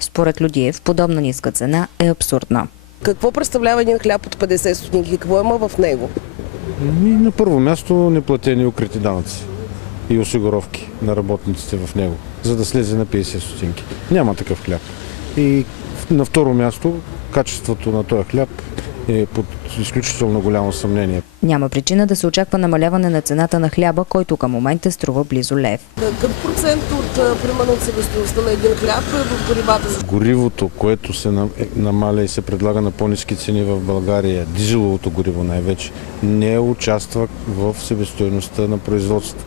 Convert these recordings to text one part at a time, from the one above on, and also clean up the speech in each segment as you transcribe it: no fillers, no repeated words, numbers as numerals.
Според Людиев, подобна ниска цена е абсурдна. Какво представлява един хляб от 50 стотинки? Какво има в него? На първо място неплатени укрити данъци и осигуровки на работниците в него, за да слезе на 50 стотинки. Няма такъв хляб. И на второ място качеството на този хляб е под изключително голямо съмнение. Няма причина да се очаква намаляване на цената на хляба, който към момента струва близо лев. Какъв процент примерно от себестойността на един хляб е в горивата? Горивото, което се намаля и се предлага на по-ниски цени в България, дизеловото гориво най-вече, не участва в себестойността на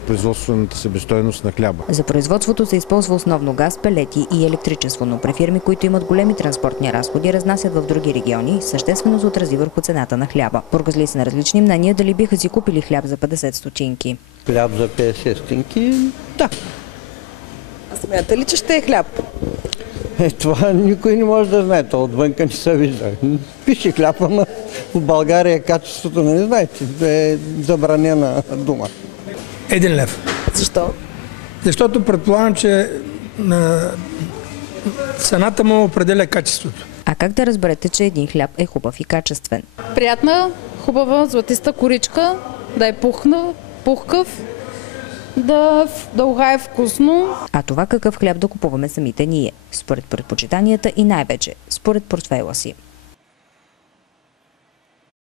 производствената себестойност на хляба. За производството се използва основно газ, пелети и електричество, но при фирми, които имат големи транспортни разходи, разнасят в други региони, съществено се отрази върху цената на хляба. Бургазли са на различни мнения дали биха си купили хляб за 50 стотинки. Хляб за 50 стотинки, да. А смятате ли, че ще е хляб? Това никой не може да знае, то отвънка не се вижда. Пише хляб, ама в България качеството не знаете, е забранена дума. 1 лев. Защо? Защото предполагам, че цената му определя качеството. А как да разберете, че един хляб е хубав и качествен? Приятна, хубава, златиста коричка, да е пухкав, да ухае вкусно. А това какъв хляб да купуваме самите ние? Според предпочитанията и най-вече според портфейла си.